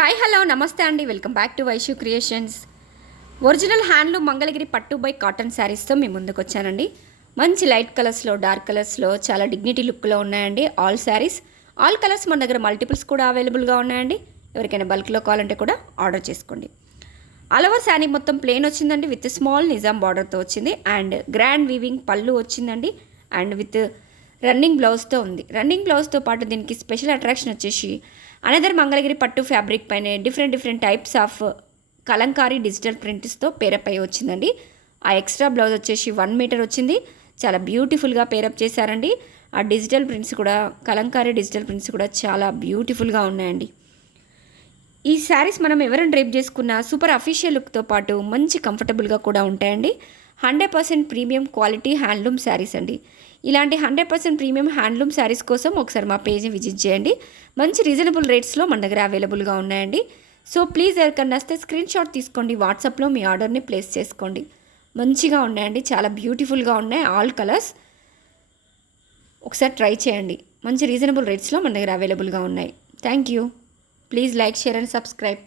Hi hello నమస్తే అండి, welcome back to Vaishu creations. Original handloom Mangalagiri పట్టు బై కాటన్ శారీస్తో మీ ముందుకు వచ్చానండి. మంచి లైట్ కలర్స్లో, డార్క్ కలర్స్లో చాలా డిగ్నిటీ లుక్లో ఉన్నాయండి ఆల్ శారీస్. ఆల్ కలర్స్ మన దగ్గర మల్టిపుల్స్ కూడా అవైలబుల్గా ఉన్నాయండి. ఎవరికైనా బల్క్లో కావాలంటే కూడా ఆర్డర్ చేసుకోండి. ఆల్ ఓవర్ శారీ మొత్తం ప్లెయిన్ వచ్చిందండి, విత్ స్మాల్ నిజాం బార్డర్తో వచ్చింది. అండ్ గ్రాండ్ వీవింగ్ పళ్ళు వచ్చిందండి. అండ్ విత్ రన్నింగ్ బ్లౌజ్తో ఉంది. రన్నింగ్ బ్లౌజ్తో పాటు దీనికి స్పెషల్ అట్రాక్షన్ వచ్చేసి అనదర్ మంగళగిరి పట్టు ఫ్యాబ్రిక్ పైన different types of Kalamkari digital ప్రింట్స్తో పేరప్ అయి వచ్చిందండి. ఆ ఎక్స్ట్రా బ్లౌజ్ వచ్చేసి 1 మీటర్ వచ్చింది. చాలా బ్యూటిఫుల్గా పేరప్ చేశారండి. ఆ డిజిటల్ ప్రింట్స్ కూడా, కలంకారీ డిజిటల్ ప్రింట్స్ కూడా చాలా బ్యూటిఫుల్గా ఉన్నాయండి. ఈ శారీస్ మనం ఎవరైనా డ్రైప్ చేసుకున్న సూపర్ అఫీషియల్ లుక్తో పాటు మంచి కంఫర్టబుల్గా కూడా ఉంటాయండి. 100% ప్రీమియం క్వాలిటీ హ్యాండ్లూమ్ శారీస్ అండి. ఇలాంటి 100% ప్రీమియం హ్యాండ్లూమ్ శారీస్ కోసం ఒకసారి మా పేజ్ని విజిట్ చేయండి. మంచి రీజనబుల్ రేట్స్లో మన దగ్గర అవైలబుల్గా ఉన్నాయండి. సో ప్లీజ్ ఎవరికన్నా వస్తే స్క్రీన్ షాట్ తీసుకోండి, వాట్సాప్లో మీ ఆర్డర్ని ప్లేస్ చేసుకోండి. మంచిగా ఉన్నాయండి, చాలా బ్యూటిఫుల్గా ఉన్నాయి ఆల్ కలర్స్. ఒకసారి ట్రై చేయండి. మంచి రీజనబుల్ రేట్స్లో మన దగ్గర అవైలబుల్గా ఉన్నాయి. Thank you. Please like, share and subscribe.